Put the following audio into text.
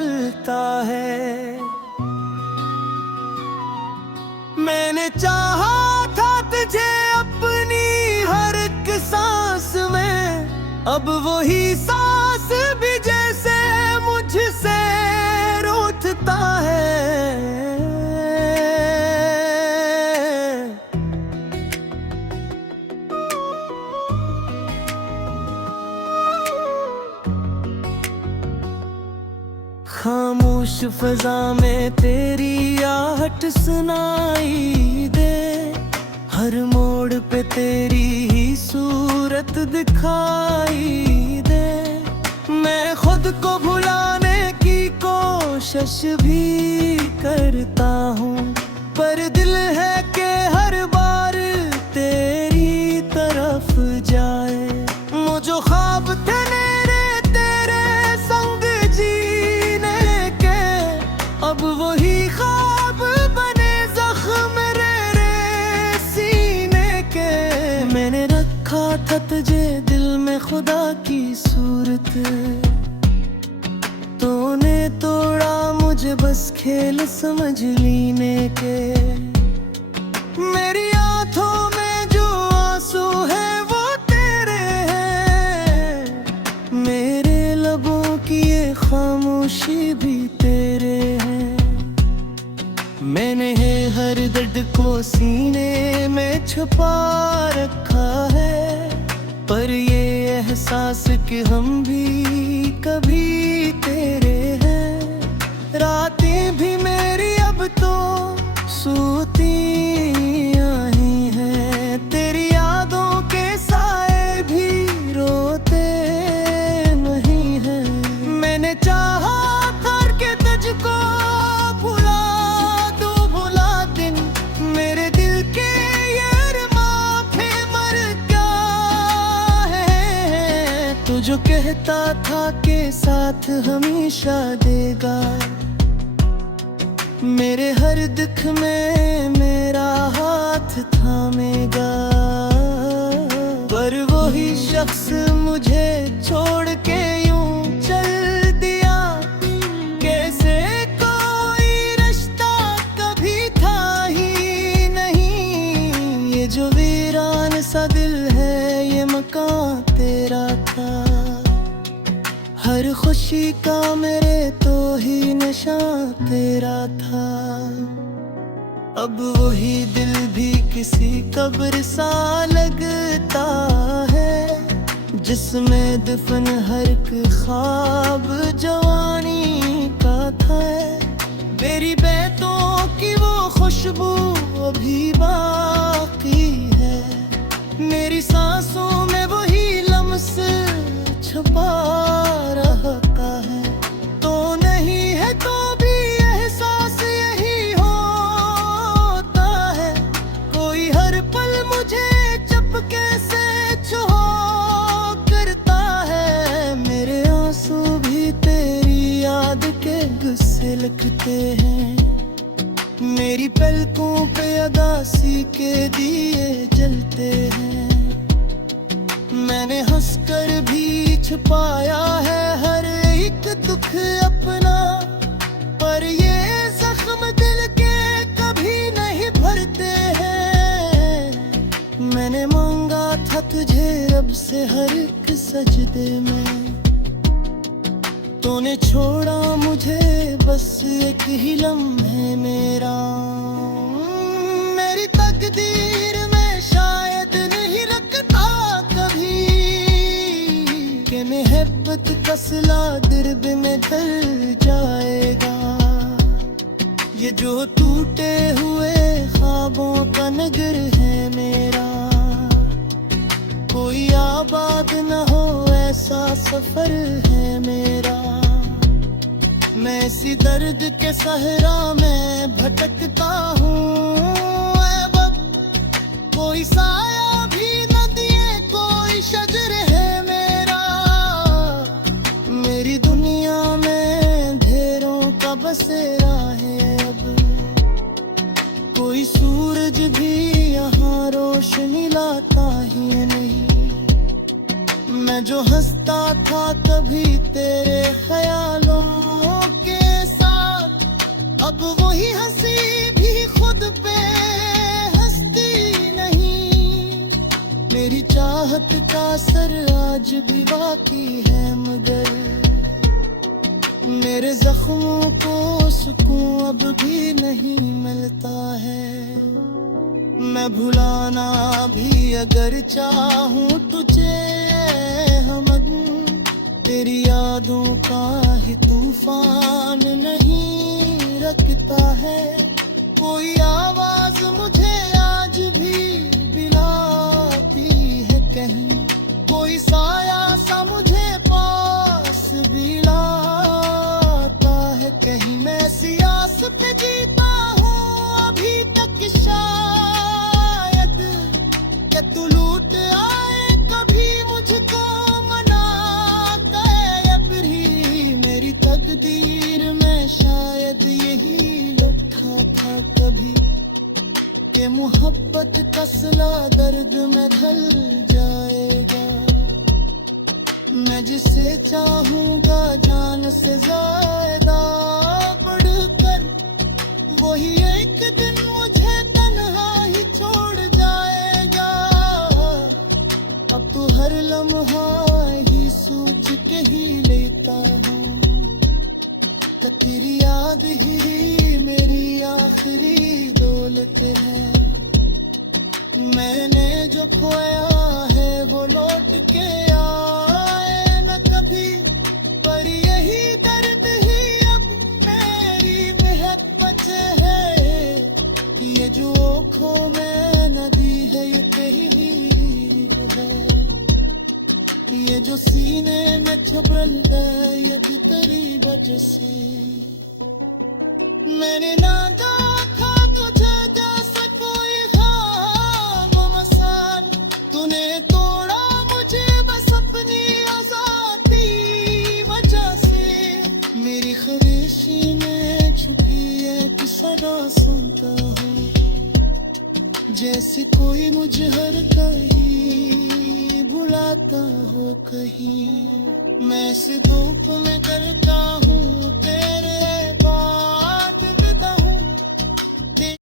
चलता है। मैंने चाहा था तुझे अपनी हर एक सांस में, अब वही सांस भी जैसे मुझसे रूठता है। खामोश फजा में तेरी आहट सुनाई दे, हर मोड़ पे तेरी ही सूरत दिखाई दे। मैं खुद को भुलाने की कोशिश भी करता हूँ, पर दिल है कि हर बार तेरी तरफ जाए। मुझे ख्वाब थे अब वही ख्वाब बने जख्म रे सीने के। मैंने रखा था तुझे दिल में खुदा की सूरत, तूने तोड़ा मुझे बस खेल समझ लीने के। मेरी आंखों में जो आंसू है वो तेरे हैं, मेरे लबों की ये खामोशी भी तेरे हैं। मैंने हर दर्द को सीने में छुपा रखा है, पर ये एहसास कि हम भी कभी तेरे हैं। रातें भी मेरी अब तो सोती आई हैं, तेरी यादों के साए भी रोते नहीं हैं। मैंने चाहा था कि तुझको जो कहता था कि साथ हमेशा देगा, मेरे हर दुख में मेरा हाथ थामेगा। पर वही शख्स मुझे छोड़ के यूं चल दिया, कैसे कोई रिश्ता कभी था ही नहीं। ये जो वीरान सा दिल है ये मकान तेरा था, हर खुशी का मेरे तो ही निशान तेरा था। अब वही दिल भी किसी कब्र सा लगता है, जिसमें दफन हर एक ख्वाब जवानी का था। मेरी बैतों की वो खुशबू अभी बाकी है, मेरी सांसों में वही लम्स छुपा रहता है। तो नहीं है तो भी एहसास यही होता है, कोई हर पल मुझे चपके से छुआ करता है। मेरे आंसू भी तेरी याद के गुस्से लिखते हैं, मेरी पलकों पे अदासी के दिए जलते हैं। मैंने हंसकर भी छुपाया है हर एक दुख अपना, पर ये जख्म दिल के कभी नहीं भरते हैं। मैंने मांगा था तुझे रब से हर एक सजदे में, तूने छोड़ा मुझे बस एक ही लम्हे मेरा। मेरी तकदीर में शायद नहीं रखता कभी कि मोहब्बत का सिला दिर्ब में ढल जाएगा। ये जो टूटे हुए ख्वाबों का नगर है मेरा, कोई आबाद न हो ऐसा सफर है मेरा। मैं इसी दर्द के सहरा में भटकता हूँ, कोई साया भी न दिए कोई शजर है मेरा। मेरी दुनिया में अंधेरों का बसेरा है अब, कोई सूरज भी यहाँ रोशनी लाता ही नहीं। मैं मैं जो हंसता था कभी तेरे ख्यालों के साथ, अब वही हंसी भी खुद पे हंसती नहीं। मेरी चाहत का असर आज भी बाकी है, मगर मेरे जख्मों को सुकून अब भी नहीं मिलता है। मैं भुलाना भी अगर चाहूँ तुझे हमद, तेरी यादों का ही तूफान नहीं रखता है। कोई आवाज मुझे आज भी बुलाती है कहीं, कोई साया सा मुझे पास भी लाता है कहीं। मैं सियास पे जीता हूँ अभी तक, शायद कि तू लूट आए कभी मुझको मना के। अब ही मेरी तकदीर में शायद यही लिखा था कभी, कि मोहब्बत का सिला दर्द में ढल जाएगा। मैं जिसे चाहूँगा जान से ज्यादा बढ़कर, वही एक दिन मुझे तन्हा ही छोड़ जाएगा। अब तो हर लम्हा ही सोच के ही लेता हूँ, तेरी याद ही मेरी आखिरी दौलत है। मैंने जो खोया है वो लौट के आए न कभी, पर यही दर्द ही अब मेरी महक है। ये जो आँखों में नदी है ये तहरीर है, ये जो सीने में छपल है ये भी तेरी वजह से। मैंने ना देखा तुझे जैसा कोई ख्वाब मसान, तूने तोड़ा मुझे बस अपनी आजादी वजह से। मेरी ख्वाहिशी में छुपी एक सदा सुनता हूँ, जैसे कोई मुझे हर कहीं बुलाता हो कहीं। मैं इस धूप में करता हूँ तेरे बात,